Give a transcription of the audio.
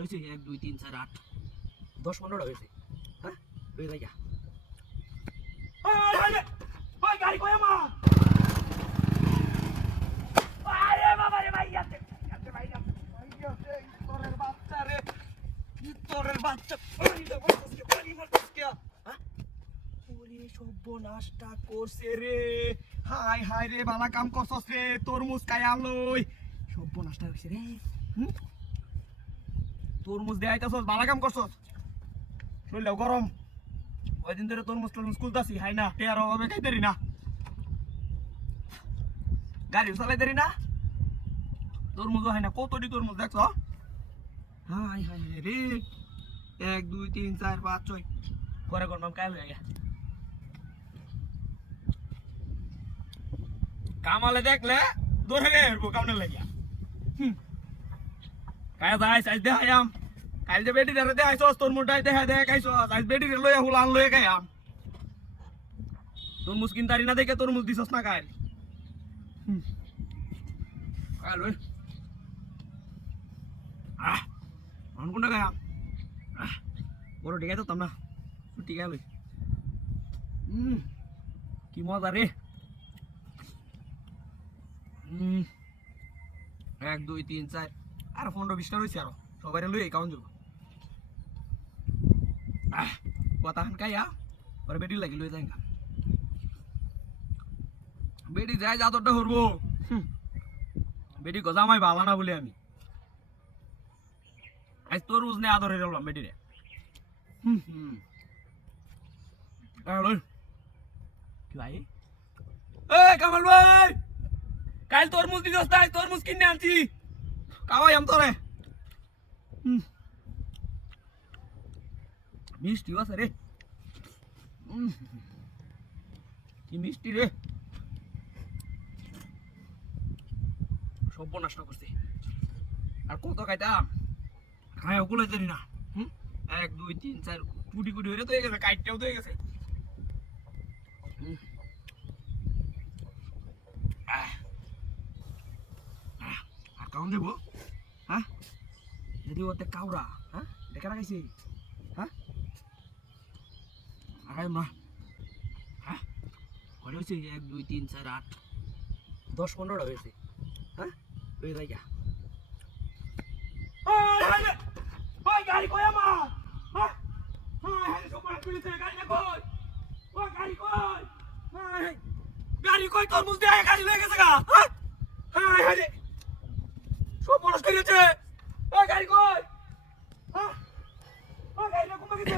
হয়েছে 1 2 3 4 8 10 15টা হয়েছে হ্যাঁ লই যাই গা ওই গাড়ি কই আমা আরে বাবা রে ভাই যাচ্ছে ভাই যাচ্ছে তোরের বাচ্চা রে তোরের বাচ্চা পানি দে পানি মারছিস কে হ্যাঁ ওরে সর্বনাশটা করছে রে হাই হাই রে বালা কাম করছস রে তরমুজ খায়া লই সর্বনাশটা হইছে রে তরমুজ দে আইতাছস বালা কাম করছস শরীরটা গরম কয়দিন ধরে তরমুজ খুলতাছি হাই না টেয়ার হবে খাইতারি না গাড়ি চালাই দেরি না তরমুজও হয় না কতটি তরমুজ দেখছ হাই হাই রে 1 2 3 4 5 6 করে করলাম কাল হয়ে গেছে কামালে দেখলে দৌড়ে রে কামনে লাগিয়া কায়া যাই সাইজ দে আয়াম কাল যে বেটি ধরে দে আইছস তোর মোটাই দেখা দে খাইছস আজ বেটি রে লইয়া হুলান লইয়া খাইয়াম তোর মুসকিন তারি না দেখে তোর মুস দিছস না কাল কাল ওই অন কোনটা খাইয়াম বড় ঠিক আছে তো না ঠিক আছে কি মজা রে 1 2 3 4 আর 15-20টা রয়েছে আরো সবাই লই এই কাউন্ট দিব কথা হান কাইয়া পরে বেটি লাগি লই যাই বেটি যাই যাদরটা হরবো বেটি গজামাই ভালো না বলে আমি আজ তোর উজনে আদর হয়ে গেলাম বেটি রে কি ভাই এই কামাল ভাই কাল তরমুজ দিছস তাই তরমুজ কিনে আনছি খাওয়াই আম তোরে মিষ্টি আছে রে কি মিষ্টি রে সর্বনাশ করছে আর কত খাইতাম খাই ওগুলো জানি না 1 2 3 4 কুটি কুটি হয়ে তো হয়ে গেছে কাইটটাও তো হয়ে গেছে আর কাউন দেবো হ্যাঁ যদি ওতে কাউরা হ্যাঁ দেখা রাখাইছি হ্যাঁ আগাই মা হ্যাঁ কত হয়েছে 1 2 3 4 8 10 15টা হয়েছে হ্যাঁ লই যাই গা ওই গাড়ি কই আমা হ্যাঁ হ্যাঁ সব পাড়া তুলিছে গাড়ি না কই ওই গাড়ি কই হ্যাঁ গাড়ি কই তরমুজ দে গাড়ি লয়ে গেছে গা হ্যাঁ হ্যাঁ হ্যাঁ সব বড়স করেছে ওই গাড়ি কই হ্যাঁ ওই গাড়ি না কোন গেছে